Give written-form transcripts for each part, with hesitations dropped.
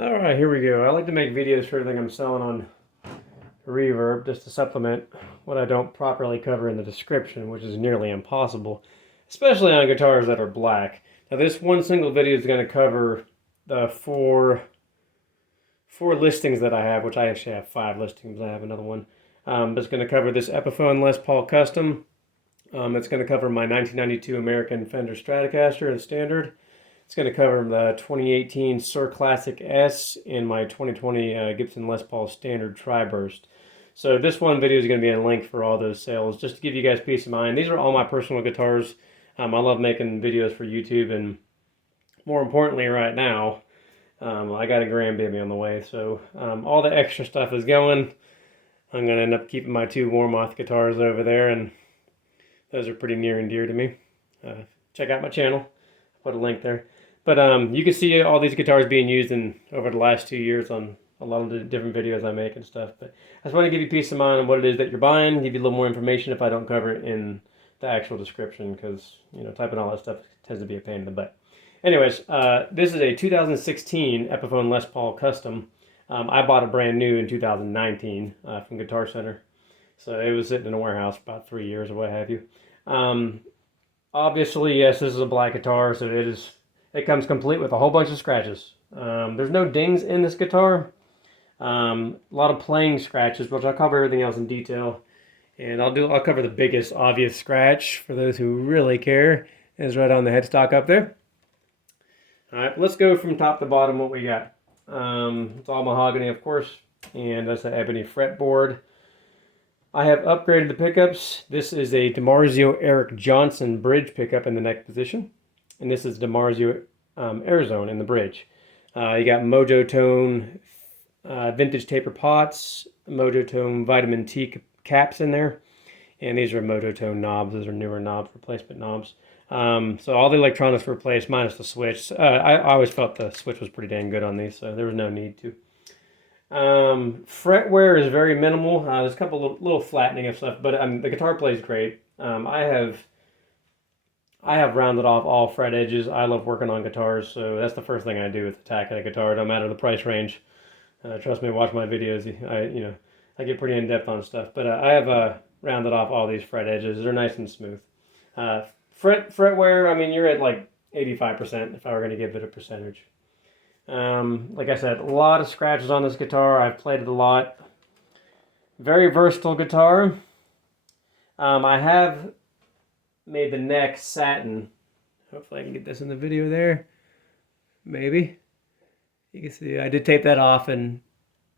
Alright, here we go. I like to make videos for everything I'm selling on Reverb just to supplement what I don't properly cover in the description, which is nearly impossible, especially on guitars that are black. Now this one single video is going to cover the four listings that I have, which I actually have 5 listings. I have another one. But it's going to cover this Epiphone Les Paul Custom. It's going to cover my 1992 American Fender Stratocaster, the standard. It's going to cover the 2018 Sur Classic S and my 2020 Gibson Les Paul Standard Tri-Burst. So this one video is going to be a link for all those sales, just to give you guys peace of mind. These are all my personal guitars. I love making videos for YouTube, and more importantly right now, I got a grandbaby on the way, so all the extra stuff is going. I'm going to end up keeping my 2 Warmoth guitars over there, and those are pretty near and dear to me. Check out my channel. I'll put a link there. But you can see all these guitars being used over the last 2 years on a lot of the different videos I make and stuff. But I just want to give you peace of mind on what it is that you're buying, give you a little more information if I don't cover it in the actual description, because typing all that stuff tends to be a pain in the butt. Anyways, this is a 2016 Epiphone Les Paul Custom. I bought it brand new in 2019 from Guitar Center. So it was sitting in a warehouse about 3 years or what have you. Obviously, yes, this is a black guitar, so it comes complete with a whole bunch of scratches. There's no dings in this guitar. A lot of playing scratches, which I'll cover everything else in detail. And I'll cover the biggest obvious scratch for those who really care. It's right on the headstock up there. Alright, let's go from top to bottom what we got. It's all mahogany, of course, and that's the ebony fretboard. I have upgraded the pickups. This is a DiMarzio Eric Johnson bridge pickup in the neck position. And this is DiMarzio Airzone in the bridge. You got Mojo Tone vintage taper pots, Mojo Tone vitamin T caps in there. And these are Mojo Tone knobs. Those are newer knobs, replacement knobs. So all the electronics were replaced minus the switch. I always felt the switch was pretty dang good on these, so there was no need to. Fret wear is very minimal. There's a couple little flattening of stuff, but the guitar plays great. I have rounded off all fret edges. I love working on guitars, so that's the first thing I do with attacking a guitar, no matter the price range. Trust me, watch my videos. I get pretty in-depth on stuff, but I have rounded off all these fret edges. They're nice and smooth. Fret wear, I mean, you're at like 85% if I were going to give it a percentage. Like I said, a lot of scratches on this guitar. I've played it a lot. Very versatile guitar. I have made the neck satin. Hopefully I can get this in the video there. Maybe. You can see I did tape that off and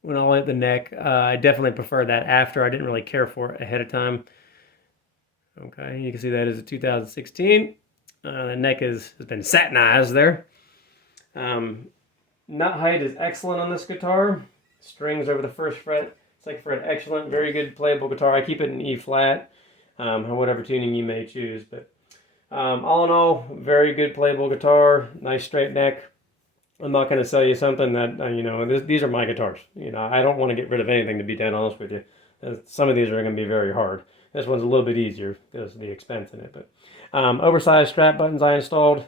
went all at the neck. I definitely prefer that after. I didn't really care for it ahead of time. Okay, you can see that is a 2016. The neck has been satinized there. Nut height is excellent on this guitar. Strings over the first fret, second fret, excellent. Very good playable guitar. I keep it in E flat, whatever tuning you may choose. But all in all, very good playable guitar. Nice straight neck. I'm not going to sell you something that these are my guitars. I don't want to get rid of anything, to be dead honest with you. Some of these are going to be very hard. This one's a little bit easier because of the expense in it. But oversized strap buttons I installed.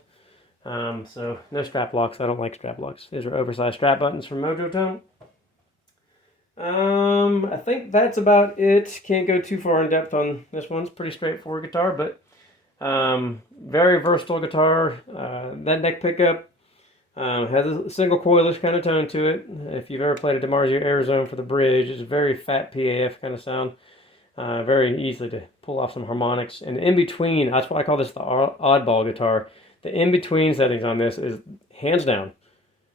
So no strap locks. I don't like strap locks. These are oversized strap buttons from Mojo Tone. I think that's about it. Can't go too far in depth on this one. It's pretty straightforward guitar, but very versatile guitar. That neck pickup has a single coilish kind of tone to it. If you've ever played a DiMarzio Airzone for the bridge, it's a very fat PAF kind of sound. Very easily to pull off some harmonics. And in between, that's why I call this the oddball guitar. The in-between settings on this is, hands down,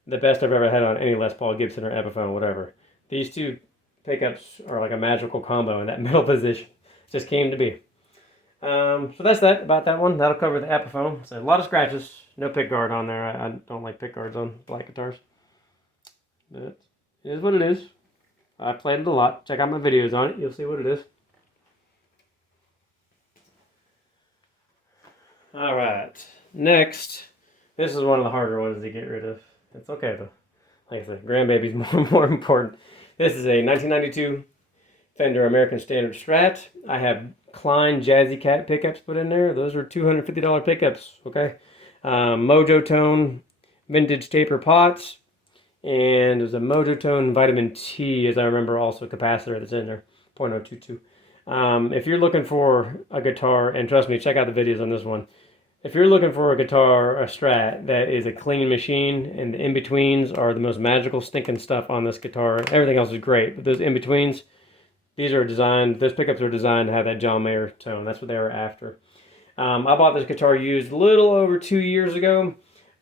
the best I've ever had on any Les Paul, Gibson, or Epiphone, whatever. These two pickups are like a magical combo in that middle position. It just came to be. So that's that about that one. That'll cover the Epiphone. So a lot of scratches. No pick guard on there. I don't like pick guards on black guitars. But it is what it is. I've played it a lot. Check out my videos on it. You'll see what it is. Alright. Next, this is one of the harder ones to get rid of. It's okay though. Like I said, grandbaby's more important. This is a 1992 Fender American Standard Strat. I have Klein Jazzy Cat pickups put in there. Those are $250 pickups, okay? Mojo Tone vintage taper pots. And there's a Mojotone Vitamin T, as I remember, also a capacitor that's in there, 0.022. If you're looking for a guitar, and trust me, check out the videos on this one. If you're looking for a guitar, a Strat, that is a clean machine, and the in-betweens are the most magical stinking stuff on this guitar. Everything else is great, but those in-betweens, those pickups are designed to have that John Mayer tone. That's what they were after. I bought this guitar used a little over 2 years ago.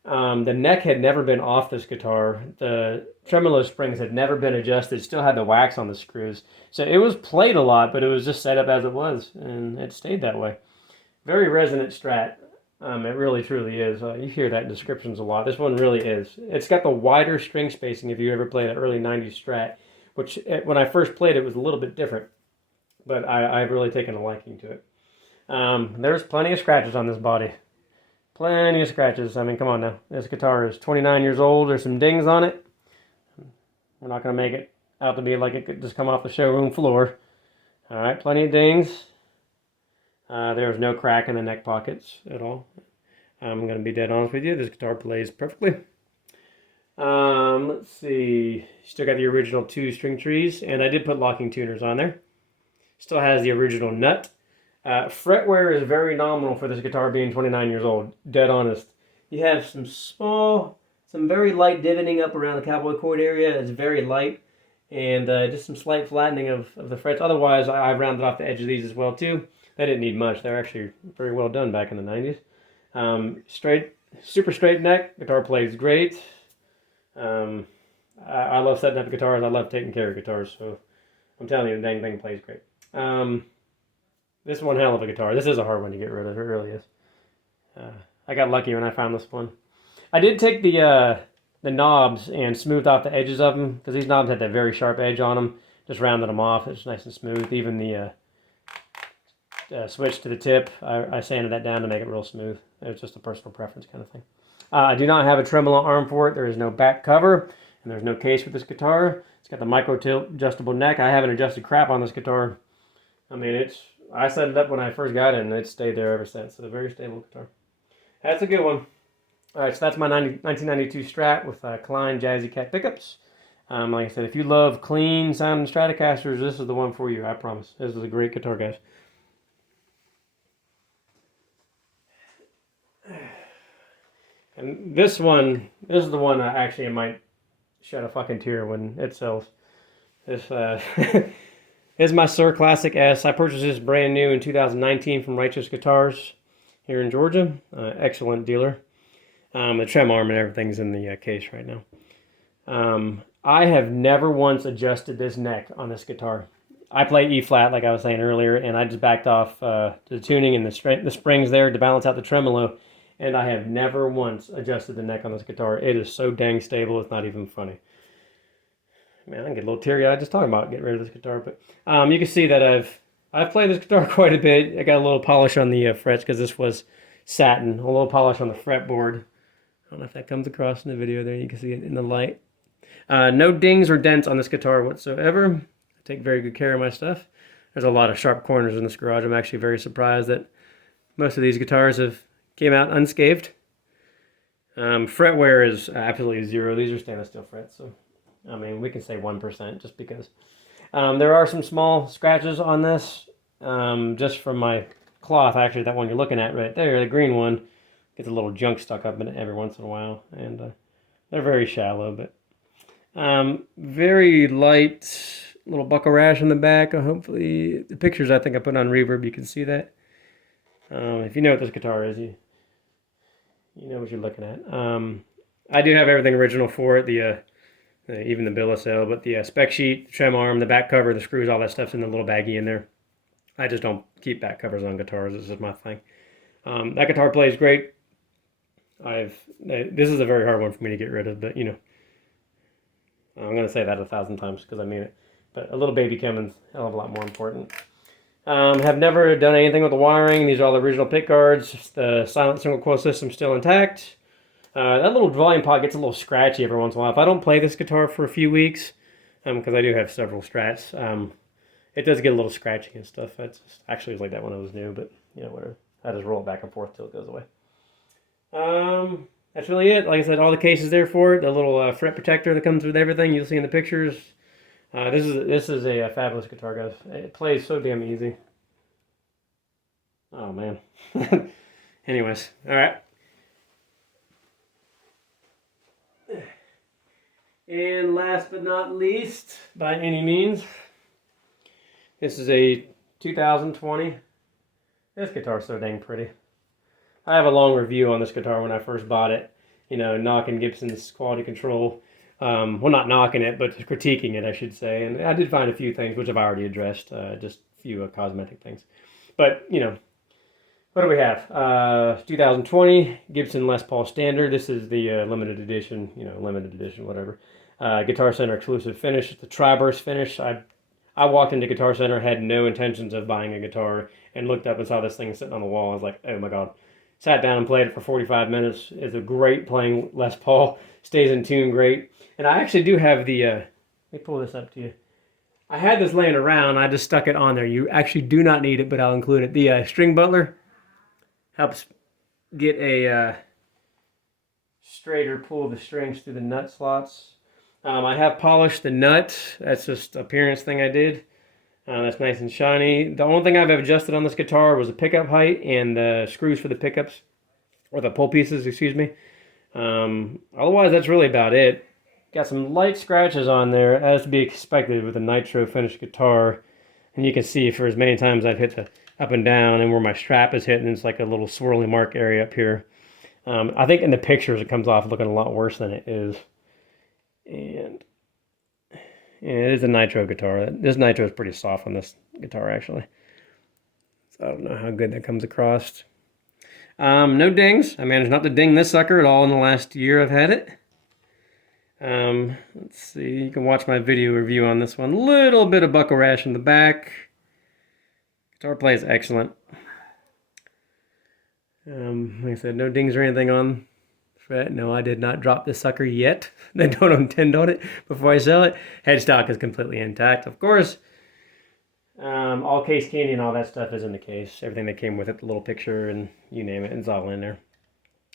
The neck had never been off this guitar. The tremolo springs had never been adjusted. Still had the wax on the screws. So it was played a lot, but it was just set up as it was, and it stayed that way. Very resonant Strat. It really, truly is. You hear that in descriptions a lot. This one really is. It's got the wider string spacing if you ever played an early 90s Strat, which when I first played it was a little bit different, but I've really taken a liking to it. There's plenty of scratches on this body. Plenty of scratches. I mean, come on now. This guitar is 29 years old. There's some dings on it. We're not going to make it out to be like it could just come off the showroom floor. All right, plenty of dings. There's no crack in the neck pockets at all. I'm going to be dead honest with you. This guitar plays perfectly. Let's see. Still got the original 2 string trees, and I did put locking tuners on there. Still has the original nut. Fret wear is very nominal for this guitar being 29 years old. Dead honest. You have some very light divoting up around the cowboy chord area. It's very light. And just some slight flattening of the frets. Otherwise, I rounded off the edge of these as well too. They didn't need much. They're actually very well done back in the 90s. Super straight neck. Guitar plays great. I love setting up guitars. I love taking care of guitars. So I'm telling you, the dang thing plays great. This is one hell of a guitar. This is a hard one to get rid of. It really is. I got lucky when I found this one. I did take the knobs and smoothed off the edges of them because these knobs had that very sharp edge on them. Just rounded them off. It's nice and smooth. Even the switch to the tip, I sanded that down to make it real smooth. It's just a personal preference kind of thing. I do not have a tremolo arm for it. There is no back cover, and there's no case for this guitar. It's got the micro tilt adjustable neck. I haven't adjusted crap on this guitar. I mean, I set it up when I first got it, and it's stayed there ever since. It's a very stable guitar. That's a good one. All right, so that's my 1992 Strat with Klein Jazzy Cat pickups. Like I said, if you love clean sounding Stratocasters, this is the one for you, I promise. This is a great guitar, guys. And this is the one I might shed a fucking tear when it sells. This is my Sir Classic S. I purchased this brand new in 2019 from Righteous Guitars here in Georgia. Excellent dealer. The trem arm and everything's in the case right now. I have never once adjusted this neck on this guitar. I play E flat like I was saying earlier, and I just backed off the tuning and the springs there to balance out the tremolo, and I have never once adjusted the neck on this guitar. It is so dang stable, it's not even funny. Man, I get a little teary-eyed just talking about getting rid of this guitar, but you can see that I've played this guitar quite a bit. I got a little polish on the frets because this was satin, a little polish on the fretboard. I don't know if that comes across in the video there. You can see it in the light. No dings or dents on this guitar whatsoever. I take very good care of my stuff. There's a lot of sharp corners in this garage. I'm actually very surprised that most of these guitars have came out unscathed. Fret wear is absolutely zero. These are stainless steel frets, so I mean we can say 1% just because. There are some small scratches on this, just from my cloth. Actually, that one you're looking at right there, the green one, gets a little junk stuck up in it every once in a while, and they're very shallow, but very light little buckle rash on the back. Hopefully, the pictures I think I put on Reverb, you can see that. If you know what this guitar is, you know what you're looking at. I do have everything original for it, even the bill of sale, but the spec sheet, the trem arm, the back cover, the screws, all that stuff's in the little baggie in there. I just don't keep back covers on guitars. This is my thing. That guitar plays great. This is a very hard one for me to get rid of, but you know, I'm going to say that 1,000 times because I mean it. But a little baby Cummins, a hell of a lot more important. Have never done anything with the wiring. These are all the original pick guards. The silent single coil system still intact. That little volume pot gets a little scratchy every once in a while. If I don't play this guitar for a few weeks, because I do have several Strats, it does get a little scratchy and stuff. Actually, it was like that when it was new, but you know, whatever. I just roll it back and forth till it goes away. that's really it. Like I said, all the cases there for it. The little fret protector that comes with everything you'll see in the pictures. This is a fabulous guitar, guys. It plays so damn easy. Oh man. Anyways, all right. And last but not least, by any means, this is a 2020. This guitar's so dang pretty. I have a long review on this guitar when I first bought it. You know, knocking Gibson's quality control. Well, not knocking it, but critiquing it, I should say. And I did find a few things, which I've already addressed, just a few cosmetic things. But, you know, what do we have? 2020 Gibson Les Paul Standard. This is the limited edition, whatever. Guitar Center exclusive finish. The Tri-Burst finish. I walked into Guitar Center, had no intentions of buying a guitar, and looked up and saw this thing sitting on the wall. I was like, oh my god. Sat down and played it for 45 minutes. It's a great playing Les Paul. Stays in tune great. And I actually do have the, let me pull this up to you. I had this laying around. I just stuck it on there. You actually do not need it, but I'll include it. The string butler helps get a straighter pull of the strings through the nut slots. I have polished the nut. That's just an appearance thing I did. That's nice and shiny. The only thing I've adjusted on this guitar was the pickup height and the screws for the pickups, or the pull pieces, excuse me. Otherwise, that's really about it. Got some light scratches on there, as to be expected with a nitro finished guitar. And you can see for as many times I've hit the up and down, and where my strap is hitting, it's like a little swirly mark area up here. I think in the pictures it comes off looking a lot worse than it is. And it is a nitro guitar. This nitro is pretty soft on this guitar, actually. So I don't know how good that comes across. No dings. I managed not to ding this sucker at all in the last year I've had it. Let's see. You can watch my video review on this one. Little bit of buckle rash in the back. Guitar plays excellent. Like I said, no dings or anything on fret. No, I did not drop this sucker yet. I don't intend on it before I sell it. Headstock is completely intact, of course. All case candy and all that stuff is in the case. Everything that came with it, the little picture and you name it, it's all in there.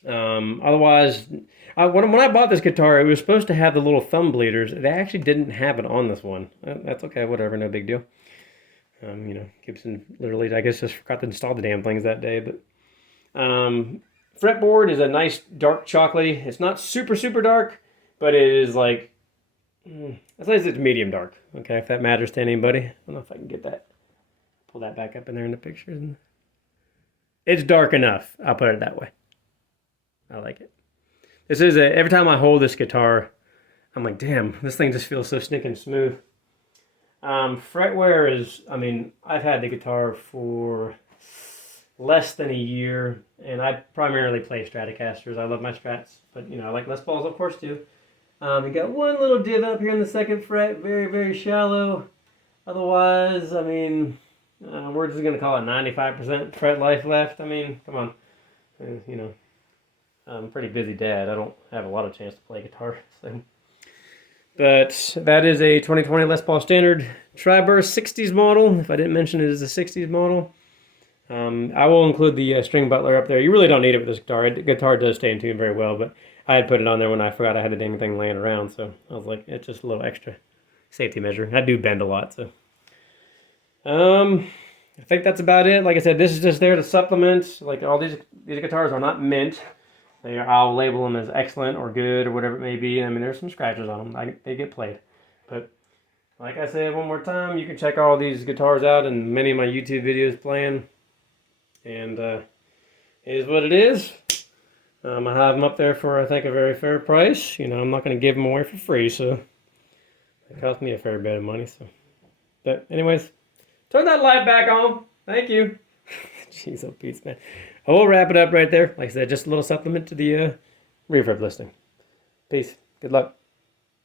Otherwise, when I bought this guitar, it was supposed to have the little thumb bleeders. They actually didn't have it on this one. That's okay, whatever, no big deal. You know, Gibson literally, I guess, just forgot to install the damn things that day. But fretboard is a nice dark chocolatey. It's not super, super dark, but it is like, I'd say it's medium dark. Okay, if that matters to anybody. I don't know if I can get that. Pull that back up in there in the pictures. It's dark enough. I'll put it that way. I like it. This is every time I hold this guitar, I'm like, damn, this thing just feels so stinking smooth. Fretwear is, I mean, I've had the guitar for less than a year, and I primarily play Stratocasters. I love my Strats, but you know, I like Les Pauls, of course, too. You got one little div up here in the second fret, very, very shallow. Otherwise, I mean, we're just going to call it 95% fret life left. I mean, come on. You know, I'm a pretty busy dad. I don't have a lot of chance to play guitar. So. But that is a 2020 Les Paul Standard Tri-Burst 60s model. If I didn't mention it is a 60s model. I will include the string butler up there. You really don't need it with this guitar. The guitar does stay in tune very well, but I had put it on there when I forgot I had the dang thing laying around, so I was like, it's just a little extra safety measure. I do bend a lot, so. I think that's about it. Like I said, this is just there to supplement. Like all these guitars are not mint. I'll label them as excellent or good or whatever it may be. I mean, there's some scratches on them. They get played. But like I said one more time, you can check all these guitars out and many of my YouTube videos playing. And it is what it is. I have them up there for, I think, a very fair price. You know, I'm not going to give them away for free, so it cost me a fair bit of money. So, but anyways, turn that light back on. Thank you. Jeez, oh Pete's, man. I will wrap it up right there. Like I said, just a little supplement to the Reverb listing. Peace. Good luck.